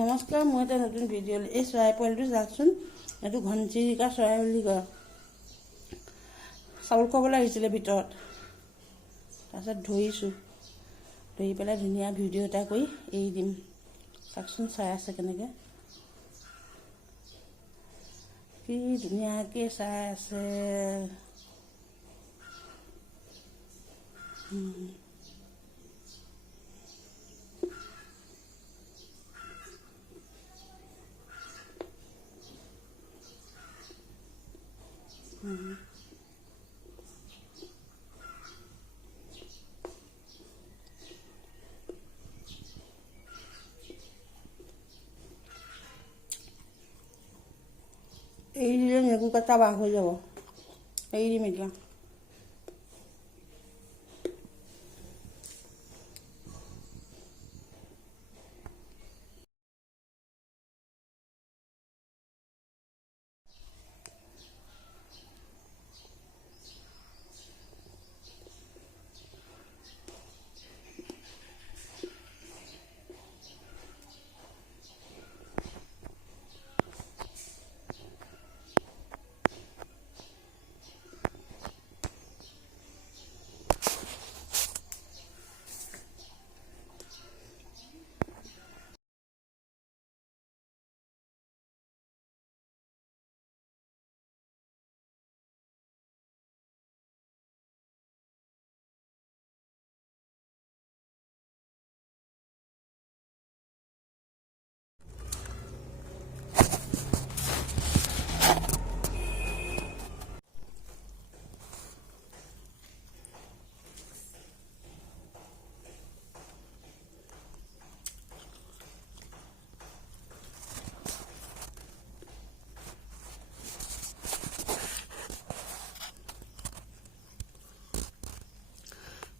নমস্কাৰ, মই এটা নতুন ভিডিঅ' এই চৰাই পোৱালিটো চাওকচোন। এইটো ঘনচিৰিকা চৰাই বুলি কয়। চাউল খাবলৈ আহিছিলে ভিতৰত, তাৰপিছত ধৰি পেলাই ধুনীয়া ভিডিঅ' এটা কৰি এৰি দিম। চাওকচোন চাই আছে কেনেকৈ, কি ধুনীয়াকৈ চাই আছে। এৰি দিলে নেগুৰকেইটা বাঘ হৈ যাব। এৰি দিম এতিয়া।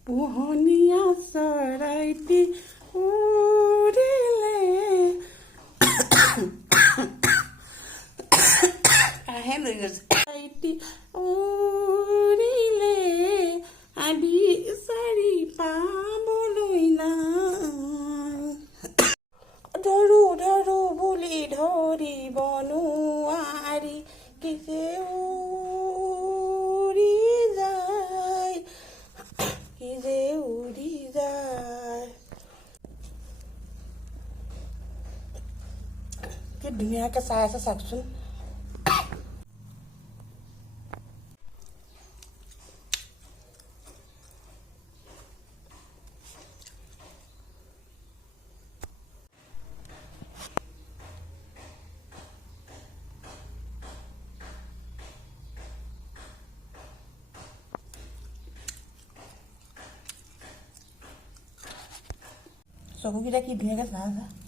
পোহনীয়া চৰাইটি উৰিলে, কাহে লৈ গৈছে। চৰাইটি উৰিলে, বিচাৰি পাবলৈ নাই। ধৰো ধৰো বুলি ধৰিব নোৱাৰি, কি যে উৰি যায়, কি যে উৰি যায়। কি ধুনীয়াকৈ চাই আছে চাওকচোন। চকুকেইটা কি ধুনীয়াকৈ চাই আছে।